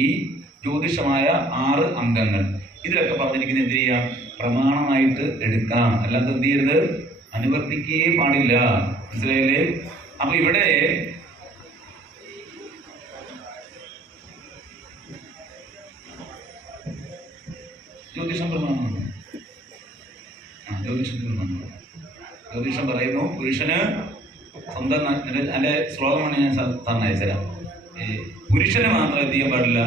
ഈ ജ്യോതിഷമായ 6 അംഗങ്ങൾ. ഇതിലൊക്കെ പറഞ്ഞിരിക്കുന്നത് എന്ത് ചെയ്യാം? പ്രമാണമായിട്ട് എടുക്കാം, അല്ലാതെ എന്ത് ചെയ്യരുത്? അനുവർത്തിക്കുകയേ പാടില്ല. മനസ്സിലായില്ലേ? അപ്പൊ ഇവിടെ ജ്യോതിഷം പ്രമാണമാണ്. ജ്യോതിഷം പറയുന്നു പുരുഷന് സ്വന്തം എൻ്റെ ശ്ലോകമാണ് ഞാൻ സാറിന് അയച്ചുതരാം. പുരുഷന് മാത്രം എന്ത് ചെയ്യാൻ പാടില്ല?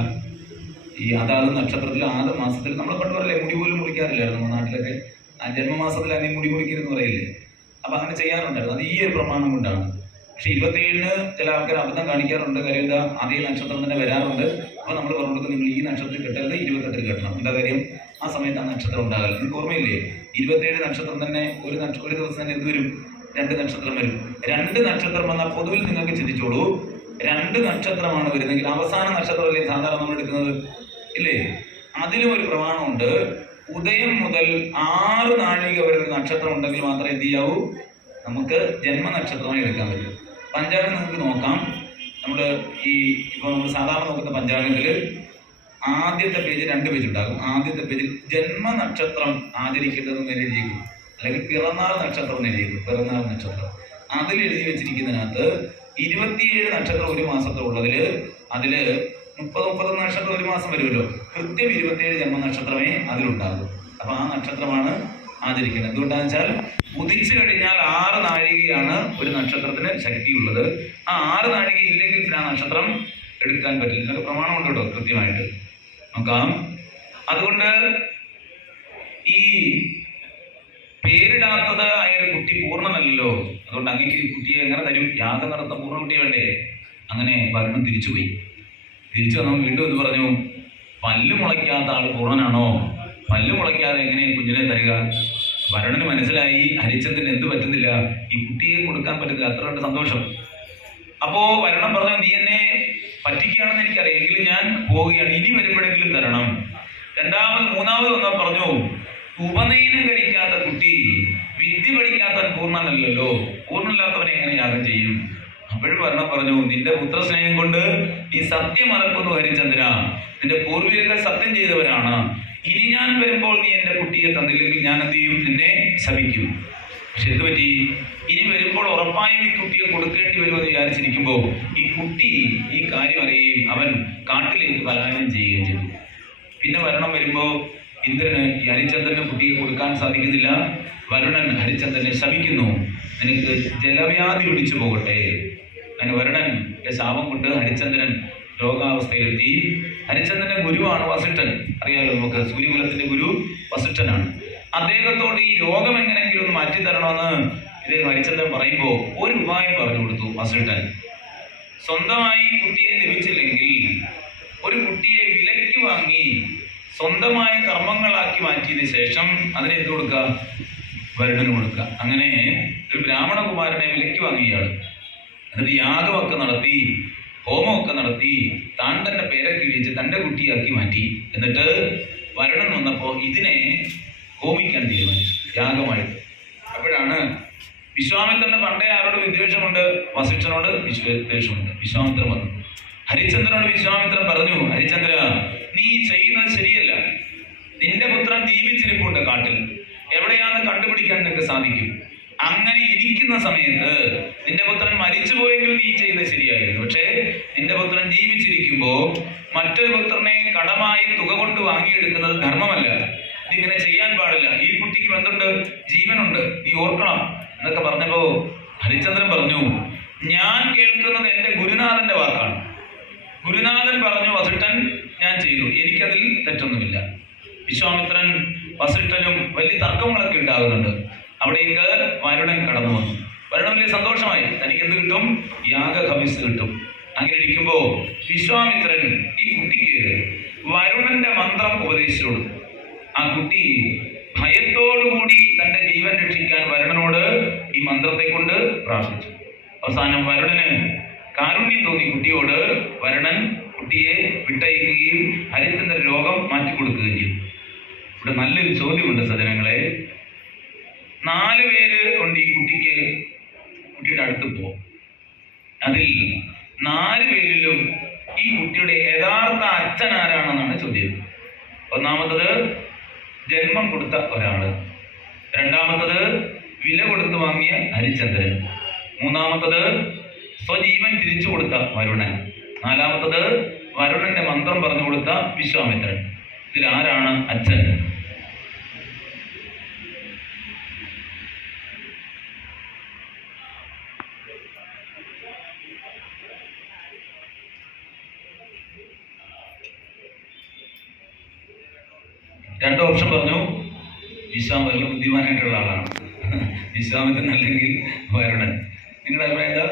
ഈ അതാത് നക്ഷത്രത്തിൽ 6 മാസത്തിൽ നമ്മൾ പണ്ട് പറയില്ലേ, മുടി പോലും മുറിക്കാറില്ലായിരുന്നു നമ്മുടെ നാട്ടിലൊക്കെ. ആ ജന്മമാസത്തിൽ അതിന് മുടി മുറിക്കരുതെന്ന് പറയില്ലേ? അപ്പൊ അങ്ങനെ ചെയ്യാറുണ്ടായിരുന്നു. അത് ഈ ഒരു പ്രമാണം കൊണ്ടാണ്. പക്ഷെ 27-ന് ചില ആൾക്കാർ അബദ്ധം കാണിക്കാറുണ്ട്. കാര്യം എന്താ? അതേ നക്ഷത്രം തന്നെ വരാറുണ്ട്. അപ്പൊ നമ്മൾ പറഞ്ഞു കൊടുക്കും, നിങ്ങൾ ഈ നക്ഷത്രത്തിൽ കെട്ടരുത്, 28-ൽ കെട്ടണം. എന്താ കാര്യം? ആ സമയത്ത് ആ നക്ഷത്രം ഉണ്ടാകില്ല. നിങ്ങൾക്ക് ഓർമ്മയില്ലേ? 27 നക്ഷത്രം തന്നെ ഒരു ദിവസം തന്നെ എന്ത് വരും? 2 നക്ഷത്രം വരും. 2 നക്ഷത്രം വന്നാൽ പൊതുവിൽ നിങ്ങൾക്ക് ചിന്തിച്ചോളൂ, 2 നക്ഷത്രമാണ് വരുന്നെങ്കിൽ അവസാന നക്ഷത്രമല്ലേ സാധാരണ നമ്മൾ എടുക്കുന്നത്, ഇല്ലേ? അതിലും ഒരു പ്രമാണമുണ്ട്. ഉദയം മുതൽ 6 നാഴിക വരെ ഒരു നക്ഷത്രം ഉണ്ടെങ്കിൽ മാത്രമേ എന്ത് ചെയ്യാവൂ? നമുക്ക് ജന്മനക്ഷത്രമായി എടുക്കാൻ പറ്റും. പഞ്ചാംഗം നിങ്ങൾക്ക് നോക്കാം. ഇപ്പോൾ നമ്മൾ സാധാരണ നോക്കുന്ന പഞ്ചാംഗത്തിൽ ആദ്യത്തെ പേജ് 2 പേജ് ഉണ്ടാകും. ആദ്യത്തെ പേജിൽ ജന്മനക്ഷത്രം ആചരിക്കേണ്ടതെന്ന് എഴുതിയിരിക്കും, അല്ലെങ്കിൽ പിറന്നാൾ നക്ഷത്രം എന്ന് എഴുതിയിരിക്കും. പിറന്നാൾ നക്ഷത്രം അതിൽ എഴുതി വെച്ചിരിക്കുന്നതിനകത്ത് 27 നക്ഷത്രം ഒരു മാസത്തെ ഉള്ളതിൽ അതിൽ 30 നക്ഷത്രം ഒരു മാസം വരുമല്ലോ. കൃത്യം 27 ജന്മനക്ഷത്രമേ അതിലുണ്ടാകും. അപ്പൊ ആ നക്ഷത്രമാണ് ആചരിക്കുന്നത്. എന്തുകൊണ്ടാണെന്ന് വെച്ചാൽ ഉദിച്ചു കഴിഞ്ഞാൽ 6 നാഴികയാണ് ഒരു നക്ഷത്രത്തിന് ശക്തിയുള്ളത്. ആ 6 നാഴിക ഇല്ലെങ്കിൽ പിന്നെ ആ നക്ഷത്രം എടുക്കാൻ പറ്റില്ല. ഇതൊക്കെ പ്രമാണമുണ്ട് കേട്ടോ, കൃത്യമായിട്ട് നോക്കാം. അതുകൊണ്ട് ഈ പേരിടാത്തത് ആയ ഒരു കുട്ടി പൂർണ്ണമല്ലല്ലോ. അതുകൊണ്ട് അങ്ങേക്ക് കുട്ടിയെ എങ്ങനെ തരും? യാഗം നടത്താൻ പൂർണ്ണ കുട്ടിയെ വേണ്ടേ? അങ്ങനെ വരുണം തിരിച്ചുപോയി. തിരിച്ചു വന്നവൻ വീണ്ടും എന്ന് പറഞ്ഞു, പല്ല് മുളയ്ക്കാത്ത ആൾ പൂർണ്ണനാണോ? പല്ല് മുളയ്ക്കാതെ എങ്ങനെ കുഞ്ഞിനെ തരിക? വരുണന് മനസ്സിലായി ഹരിചന്ദ്രന് എന്ത് പറ്റുന്നില്ല, ഈ കുട്ടിയെ കൊടുക്കാൻ പറ്റുന്നില്ല. അത്ര കണ്ട് സന്തോഷം. അപ്പോ വരുണൻ പറഞ്ഞു, നീ എന്നെ പറ്റിക്കുകയാണെന്ന് എനിക്കറിയാം, എങ്കിലും ഞാൻ പോവുകയാണ്, ഇനി വരുമ്പോഴെങ്കിലും തരണം. മൂന്നാമത് വന്നാൽ പറഞ്ഞു, ഉപനയനം കഴിക്കാത്ത കുട്ടി വിദ്യ പഠിക്കാത്തവൻ പൂർണ്ണനല്ലല്ലോ, പൂർണ്ണമില്ലാത്തവനെ എങ്ങനെ യാഗം ചെയ്യും? അപ്പോഴും വരുണൻ പറഞ്ഞു, നിന്റെ പുത്രസ്നേഹം കൊണ്ട് നീ സത്യം മറക്കുന്നു ഹരിചന്ദ്ര, നിന്റെ പൂർവികർ സത്യം ചെയ്തവരാണ്. ഇനി ഞാൻ വരുമ്പോൾ നീ എന്റെ കുട്ടിയെ തന്നില്ലെങ്കിൽ ഞാൻ എന്ത് ചെയ്യും? നിന്നെ ശപിക്കും. പക്ഷെ എന്ത് പറ്റി? ഇനി വരുമ്പോൾ ഉറപ്പായും ഈ കുട്ടിയെ കൊടുക്കേണ്ടി വരുമെന്ന് വിചാരിച്ചിരിക്കുമ്പോൾ ഈ കുട്ടി ഈ കാര്യം അറിയുകയും അവൻ കാട്ടിലേക്ക് പലായനം ചെയ്യുകയും ചെയ്തു. പിന്നെ വരുണം വരുമ്പോൾ ഇന്ദ്രന് ഈ ഹരിചന്ദ്രന് കുട്ടിയെ കൊടുക്കാൻ സാധിക്കുന്നില്ല. വരുണൻ ഹരിചന്ദ്രനെ ശപിക്കുന്നു, നിനക്ക് ജലവ്യാധി പിടിച്ചു പോകട്ടെ. അങ്ങനെ വരുണന്റെ ശാപം കൊണ്ട് ഹരിചന്ദ്രൻ രോഗാവസ്ഥയിലെത്തി. ഹരിചന്ദ്രന്റെ ഗുരുവാണ് വസിഷ്ഠൻ. അറിയാലോ നമുക്ക്, സൂര്യകുലത്തിന്റെ ഗുരു വസിഷ്ഠനാണ്. അദ്ദേഹത്തോട് ഈ രോഗം എങ്ങനെയെങ്കിലും ഒന്ന് മാറ്റിത്തരണമെന്ന് ഇദ്ദേഹം ഹരിചന്ദ്രൻ പറയുമ്പോൾ ഒരു ഉപായം പറഞ്ഞു കൊടുത്തു വസിഷ്ഠൻ. സ്വന്തമായി കുട്ടിയെ ലഭിച്ചില്ലെങ്കിൽ ഒരു കുട്ടിയെ വിലയ്ക്ക് വാങ്ങി സ്വന്തമായ കർമ്മങ്ങളാക്കി മാറ്റിയതിനു ശേഷം അതിനെ എന്ത് കൊടുക്കുക? വരുണന് കൊടുക്കുക. അങ്ങനെ ഒരു ബ്രാഹ്മണകുമാരനെ വിലയ്ക്ക് വാങ്ങിയാണ്. എന്നിട്ട് യാഗമൊക്കെ നടത്തി, ഹോമമൊക്കെ നടത്തി, താൻ തന്നെ പേരെ കിഴിച്ച് തൻ്റെ കുട്ടിയാക്കി മാറ്റി. എന്നിട്ട് വരുണൻ വന്നപ്പോൾ ഇതിനെ ഹോമിക്കാൻ തീരുമാനിച്ചു, യാഗമായിട്ട്. അപ്പോഴാണ് വിശ്വാമിത്രന് പണ്ടേ ആരോട് വിദ്വേഷമുണ്ട്? വസിഷ്ഠനോട് വിദ്വേഷമുണ്ട്. വിശ്വാമിത്രൻ വന്നു. ഹരിചന്ദ്രനോട് വിശ്വാമിത്രൻ പറഞ്ഞു, ഹരിചന്ദ്ര, നീ ചെയ്യുന്നത് ശരിയല്ല. നിന്റെ പുത്രൻ ജീവിച്ചിരിപ്പുണ്ട് കാട്ടിൽ, എവിടെയാണെന്ന് കണ്ടുപിടിക്കാൻ നിനക്ക് സാധിക്കും. അങ്ങനെ ഇരിക്കുന്ന സമയത്ത് നിന്റെ പുത്രൻ മരിച്ചുപോയെങ്കിൽ നീ ചെയ്യുന്നത് ശരിയായിരുന്നു. പക്ഷേ നിന്റെ പുത്രൻ ജീവിച്ചിരിക്കുമ്പോൾ മറ്റൊരു പുത്രനെ കടമായി തുക കൊണ്ട് വാങ്ങിയെടുക്കുന്നത് ധർമ്മമല്ല. ഇതിങ്ങനെ ചെയ്യാൻ പാടില്ല. ഈ കുട്ടിക്ക് എന്തുണ്ട്? ജീവനുണ്ട്, നീ ഓർക്കണം എന്നൊക്കെ പറഞ്ഞപ്പോ ഹരിചന്ദ്രൻ പറഞ്ഞു, ഞാൻ കേൾക്കുന്നത് എൻ്റെ ഗുരുനാഥന്റെ വാക്കാണ്. ഗുരുനാഥൻ പറഞ്ഞു വസിഷ്ഠൻ, ഞാൻ ചെയ്തു, എനിക്കതിൽ തെറ്റൊന്നുമില്ല. വിശ്വാമിത്രൻ വസിഷ്ഠനും വലിയ തർക്കങ്ങളൊക്കെ ഉണ്ടാകുന്നുണ്ട്. അവിടേക്ക് വരുണൻ കടന്നു വന്നു. വരുണൻ വലിയ സന്തോഷമായി, തനിക്ക് എന്ത് കിട്ടും? യാഗഹവിസ് കിട്ടും. അങ്ങനെ ഇരിക്കുമ്പോ വിശ്വാമിത്രൻ ഈ കുട്ടിക്ക് വരുണന്റെ മന്ത്രം ഉപദേശിച്ചു കൊടുത്തു. ആ കുട്ടി ഭയത്തോടുകൂടി തന്റെ ജീവൻ രക്ഷിക്കാൻ വരുണനോട് ഈ മന്ത്രത്തെ കൊണ്ട് പ്രാർത്ഥിച്ചു. അവസാനം വരുണന് കാരുണ്യം തോന്നി കുട്ടിയോട്. വരുണൻ കുട്ടിയെ വിട്ടയക്കുകയും ഹരിചന്ദ്രൻ രോഗം മാറ്റിക്കൊടുക്കുകയും ചെയ്തു. ഇവിടെ നല്ലൊരു ചോദ്യമുണ്ട് സജ്ജനങ്ങളെ. 4 പേര് കൊണ്ട് ഈ കുട്ടിയുടെ അടുത്ത് പോകും. അതിൽ 4 പേരിലും ഈ കുട്ടിയുടെ യഥാർത്ഥ അച്ഛൻ ആരാണെന്നാണ് ചോദ്യം. ഒന്നാമത്തത് ജന്മം കൊടുത്ത ഒരാള്, രണ്ടാമത്തത് വില കൊടുത്തു വാങ്ങിയ ഹരിചന്ദ്രൻ, മൂന്നാമത്തത് സ്വജീവൻ തിരിച്ചു കൊടുത്ത വരുണൻ, നാലാമത്തത് വരുണന്റെ മന്ത്രം പറഞ്ഞു കൊടുത്ത വിശ്വാമിത്രൻ. ഇതിൽ ആരാണ് അച്ഛൻ? രണ്ട് ഓപ്ഷൻ പറഞ്ഞു. വിശ്വാമിത്രൻ ബുദ്ധിമാനായിട്ടുള്ള ആളാണ്, വിശ്വാമിത്രൻ അല്ലെങ്കിൽ വരുണൻ. നിങ്ങളുടെ അഭിപ്രായം എന്താ?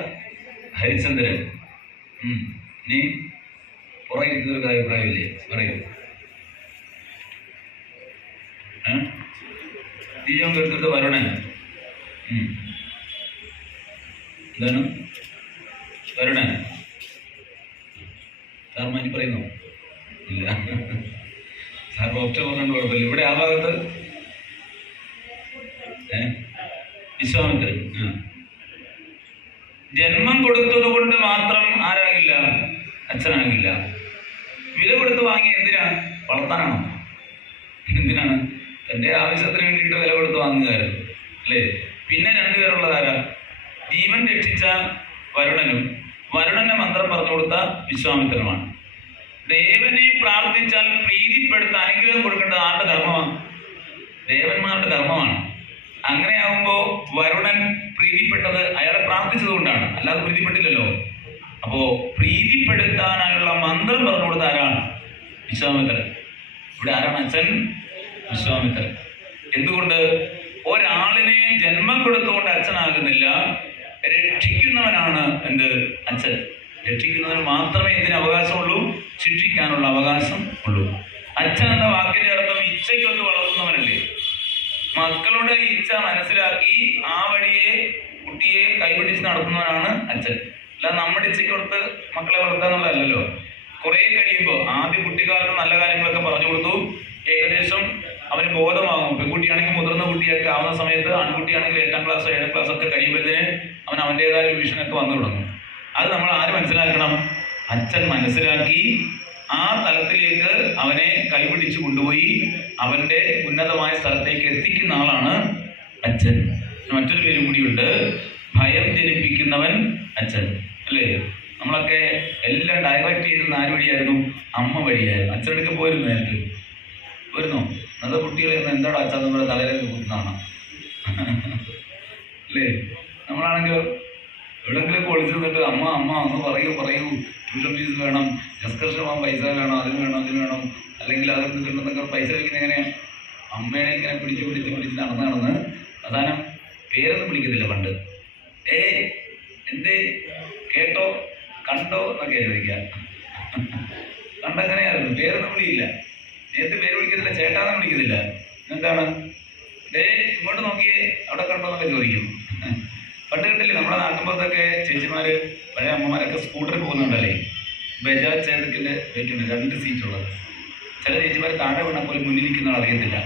ഹരിചന്ദ്രൻ. ഇനി പുറകിരിക്കുന്നവർക്ക് അഭിപ്രായമില്ലേ? പറയൂ. തീയം എടുത്തിട്ട് വരുണൻ. എന്താണ് വരുണൻ? സാർ മാറ്റി പറയുന്നു ഇല്ല. സാർ ഓപ്ഷൻ പറഞ്ഞുകൊണ്ട് കുഴപ്പമില്ല. ഇവിടെ ആ ഭാഗത്ത് വിശ്വാമിത്രൻ. ജന്മം കൊടുത്തത് കൊണ്ട് മാത്രം ആരാകില്ല? അച്ഛനാകില്ല. വില കൊടുത്ത് വാങ്ങി എന്തിനാ? വളർത്താനാണോ? എന്തിനാണ്? തൻ്റെ ആവശ്യത്തിന് വേണ്ടിയിട്ട് വില കൊടുത്ത് വാങ്ങുകയായിരുന്നു അല്ലേ? പിന്നെ രണ്ടുപേരുള്ളതാരാ? ജീവൻ രക്ഷിച്ച വരുണനും വരുണന്റെ മന്ത്രം പറഞ്ഞു കൊടുത്ത വിശ്വാമിത്രനുമാണ്. ദേവനെ പ്രാർത്ഥിച്ചാൽ പ്രീതിപ്പെടുത്ത അനുഗ്രഹം കൊടുക്കേണ്ടത് ആരുടെ ധർമ്മമാണ്? ദേവന്മാരുടെ ധർമ്മമാണ്. അങ്ങനെയാകുമ്പോൾ വരുണൻ പ്രീതിപ്പെട്ടത് അയാളെ പ്രാർത്ഥിച്ചത് കൊണ്ടാണ്, അല്ലാതെ പ്രീതിപ്പെട്ടില്ലല്ലോ. അപ്പോ പ്രീതിപ്പെടുത്താനായുള്ള മന്ത്രം പറഞ്ഞു കൊടുത്ത ആരാണ്? വിശ്വാമിത്രൻ. ഇവിടെ ആരാണ് അച്ഛൻ? വിശ്വാമിത്രൻ. എന്തുകൊണ്ട്? ഒരാളിനെ ജന്മം കൊടുത്തുകൊണ്ട് അച്ഛനാകുന്നില്ല, രക്ഷിക്കുന്നവനാണ് എന്ത്? അച്ഛൻ. രക്ഷിക്കുന്നതിന് മാത്രമേ ഇതിന് അവകാശമുള്ളൂ, ശിക്ഷിക്കാനുള്ള അവകാശം ഉള്ളൂ. അച്ഛൻ എന്ന വാക്കിന്റെ അർത്ഥം ഇച്ഛയ്ക്കൊത്ത് വളർത്തുന്നവനല്ലേ? മക്കളുടെ ഇച്ഛ മനസ്സിലാക്കി ആ വഴിയെ കുട്ടിയെ കൈപിടിച്ച് നടത്തുന്നവനാണ് അച്ഛൻ. അല്ല നമ്മുടെ ഇച്ഛയ്ക്കൊത്ത് മക്കളെ വളർത്താന്നുള്ളതല്ലോ. കുറെ കഴിയുമ്പോൾ ആദ്യ കുട്ടിക്കാലത്ത് നല്ല കാര്യങ്ങളൊക്കെ പറഞ്ഞു കൊടുത്തു, ഏകദേശം അവന് ബോധമാകും. പെൺകുട്ടിയാണെങ്കിൽ മുതിർന്ന കുട്ടിയൊക്കെ ആവുന്ന സമയത്ത്, ആൺകുട്ടിയാണെങ്കിൽ 8ാം ക്ലാസ് 7ാം ക്ലാസ് ഒക്കെ കഴിയുമ്പോഴത്തേന് അവൻ അവൻ്റെതായ വിഷനൊക്കെ വന്നു തുടങ്ങും. അത് നമ്മൾ ആര് മനസ്സിലാക്കണം? അച്ഛൻ മനസ്സിലാക്കി ആ തലത്തിലേക്ക് അവനെ കൈപിടിച്ച് കൊണ്ടുപോയി അവന്റെ ഉന്നതമായ സ്ഥലത്തേക്ക് എത്തിക്കുന്ന ആളാണ് അച്ഛൻ. മറ്റൊരു പേരും കൂടിയുണ്ട്, ഭയം ജനിപ്പിക്കുന്നവൻ അച്ഛൻ അല്ലേ? നമ്മളൊക്കെ എല്ലാം ഡയറക്റ്റ് ചെയ്തിരുന്ന ആര് വഴിയായിരുന്നു? അമ്മ വഴിയായിരുന്നു. അച്ഛനടുക്ക് പോയിരുന്നു, നേരിട്ട് വരുന്നു. അന്നത്തെ കുട്ടികളെ എന്താടാ അച്ഛൻ നമ്മുടെ തലയിലേക്ക് കുത്തുന്നതാണ് അല്ലേ? നമ്മളാണെങ്കിൽ എവിടെയെങ്കിലും ഒളിച്ചു നിന്നിട്ട് അമ്മ അമ്മ ഒന്ന് പറയൂ ട്യൂഷൻ ഫീസ് വേണം, എക്സ്കർഷൻ പോകാൻ പൈസ വേണം, അതിന് വേണം, അല്ലെങ്കിൽ അത് കിട്ടുന്നതൊക്കെ പൈസ കഴിക്കുന്നത് എങ്ങനെയാണ്? അമ്മയെ ഇങ്ങനെ പിടിച്ച് നടന്ന് അവസാനം പേരൊന്നും വിളിക്കത്തില്ല പണ്ട്. എന്തേ കേട്ടോ കണ്ടോ എന്നൊക്കെ ചോദിക്കുക. പണ്ടെങ്ങനെയായിരുന്നു? പേരൊന്നും വിളിയില്ല. നേരത്തെ പേര് വിളിക്കത്തില്ല, ചേട്ടാന്നും വിളിക്കത്തില്ല. എന്താണ്? ഇങ്ങോട്ട് നോക്കിയേ, അവിടെ കണ്ടോ എന്നൊക്കെ ചോദിക്കും. പണ്ട് കിട്ടില്ലേ നമ്മുടെ നാട്ടിൻപുറത്തൊക്കെ ചേച്ചിമാര്, പഴയ അമ്മമാരൊക്കെ സ്കൂട്ടറിൽ പോകുന്നുണ്ടല്ലേ? ബജാജ് ചേതക്കിന്റെ വെയിറ്റുണ്ട്, 2 സീറ്റുള്ളത്. ചില ചേച്ചിമാർ താഴെ വീണാൽ പോലും മുന്നിലിരിക്കുന്ന അറിയത്തില്ല.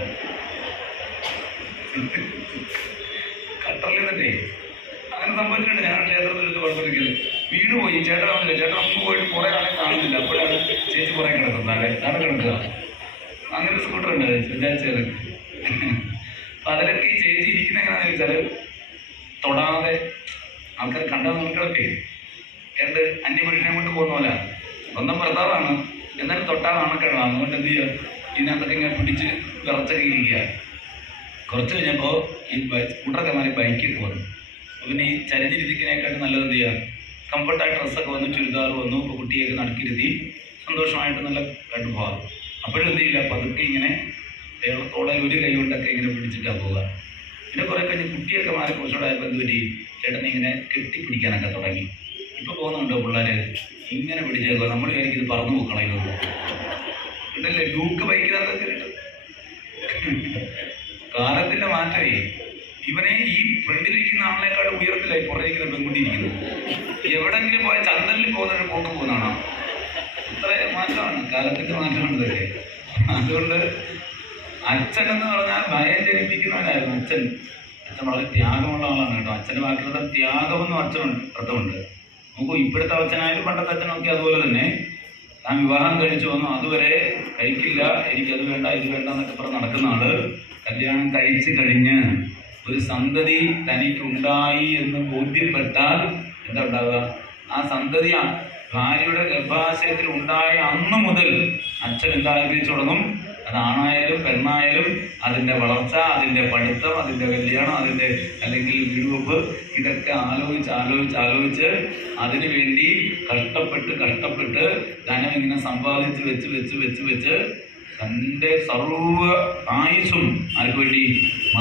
കട്ടറിൽ നിന്നിട്ടേ അങ്ങനെ സംഭവിച്ചിട്ടുണ്ട്. ഞാൻ ക്ഷേത്രത്തിൽ കുഴപ്പമിരിക്കുന്നത് വീട് പോയി, ചേട്ടൻ വന്നില്ല. ചേട്ടൻ നമുക്ക് പോയിട്ട് കുറെ ആളെ കാണുന്നില്ല. അപ്പോഴാണ് ചേച്ചി കുറെ കിടക്കും, താഴെ കിടക്കുക. അങ്ങനെ സ്കൂട്ടർ ഉണ്ട് ബജാജ് ചേതക്ക്. അപ്പൊ അതിലൊക്കെ ഈ ചേച്ചി ഇരിക്കുന്ന എങ്ങനെയാണെന്ന് ചോദിച്ചാല്, തൊടാതെ ആൾക്കാർ കണ്ടാൽ നോക്കിയൊക്കെ ഏണ്ട് അന്യപുരുഷനെ കൊണ്ട് പോകുന്ന പോലെ. സ്വന്തം ഭർത്താവാണ്, എന്നാലും തൊട്ടാൽ നാണക്കേടാണ്. അതുകൊണ്ട് എന്ത് ചെയ്യുക, ഇതിനകത്തൊക്കെ ഇങ്ങനെ പിടിച്ച് വിറച്ചൊക്കെ ഇരിക്കുക. കുറച്ച് കഴിഞ്ഞപ്പോൾ ഈ സ്കൂട്ടറൊക്കെ മാറി ബൈക്കൊക്കെ വന്നു. പിന്നെ ഈ ചരിഞ്ഞിരിക്കുന്നതിനെക്കാട്ടും നല്ലത് എന്ത് ചെയ്യുക, കംഫർട്ടായ ഡ്രസ്സൊക്കെ വന്നു, ചുരിദാർ വന്നു. ഇപ്പോൾ കുട്ടിയൊക്കെ നടക്കിരുത്തി സന്തോഷമായിട്ട് നല്ല കണ്ടുപോകാം. അപ്പോഴും എന്ത് ചെയ്യില്ല, പതുക്കെ ഇങ്ങനെ തോളയിൽ ഒരു കൈ കൊണ്ടൊക്കെ ഇങ്ങനെ പിടിച്ചിട്ടാണ് പോവുക. പിന്നെ കുറെ കഴിഞ്ഞ് കുട്ടിയൊക്കെ മാറി കുറച്ചുകൂടെ ആയപ്പോൾ എന്ത് പറ്റി, ചേട്ടൻ ഇങ്ങനെ കെട്ടിപ്പിടിക്കാനൊക്കെ തുടങ്ങി. ഇപ്പോൾ പോകുന്നുണ്ടോ പിള്ളേർ ഇങ്ങനെ പിടിച്ചേക്കോ, നമ്മൾ വിചാരിക്കും ഇത് പറന്നു പോക്കണം. ഇതൊന്നും ഉണ്ടല്ലേ, ഡൂക്ക് ബൈക്കിനകത്തൊക്കെ ഉണ്ട്. കാലത്തിന്റെ മാറ്റമേ. ഇവനെ ഈ ഫ്രണ്ടിലിരിക്കുന്ന ആളിനെക്കാളും ഉയരത്തിലായി പുറകിരിക്കുന്ന പെൺകുട്ടി ഇരിക്കുന്നത്. എവിടെങ്കിലും പോയ ചന്ദ്രനിൽ പോകുന്നൊരു പോക്ക് പോകുന്നതാണോ? ഇത്ര മാറ്റമാണ്, കാലത്തിന്റെ മാറ്റമാണ് ഇതൊക്കെ. അതുകൊണ്ട് അച്ഛൻ എന്ന് പറഞ്ഞാൽ ഭയം ജനിപ്പിക്കുന്നവനായിരുന്നു അച്ഛൻ. അച്ഛൻ വളരെ ത്യാഗമുള്ള ആളാണ് കേട്ടോ. അച്ഛൻ്റെ വാക്കുകളുടെ ത്യാഗമെന്നും അച്ഛനുണ്ട്, അർത്ഥമുണ്ട്. നോക്കൂ, ഇപ്പോഴത്തെ അച്ഛനായാലും പണ്ടത്തെ അച്ഛനൊക്കെ അതുപോലെ തന്നെ താൻ വിവാഹം കഴിച്ചു വന്നു, അതുവരെ കഴിക്കില്ല, എനിക്കത് വേണ്ട ഇത് വേണ്ട എന്നൊക്കെ പറഞ്ഞ് നടക്കുന്ന ആള് കല്യാണം കഴിച്ചു കഴിഞ്ഞ് ഒരു സന്തതി തനിക്കുണ്ടായി എന്ന് ബോധ്യപ്പെട്ടാൽ എന്താ ഉണ്ടാവുക? ആ സന്തതി ഭാര്യയുടെ ഗർഭാശയത്തിൽ ഉണ്ടായ അന്ന് മുതൽ അച്ഛൻ എന്താ ആഗ്രഹിച്ചു തുടങ്ങും? അത് ആണായാലും പെണ്ണായാലും അതിൻ്റെ വളർച്ച, അതിൻ്റെ പഠിത്തം, അതിൻ്റെ കല്യാണം, അതിൻ്റെ അല്ലെങ്കിൽ വീടുവെപ്പ്, ഇതൊക്കെ ആലോചിച്ച് അതിനു വേണ്ടി കഷ്ടപ്പെട്ട് ധനം ഇങ്ങനെ സമ്പാദിച്ച് വെച്ച് തൻ്റെ സർവ്വ ആയുസ്സും ആർക്ക് വേണ്ടി?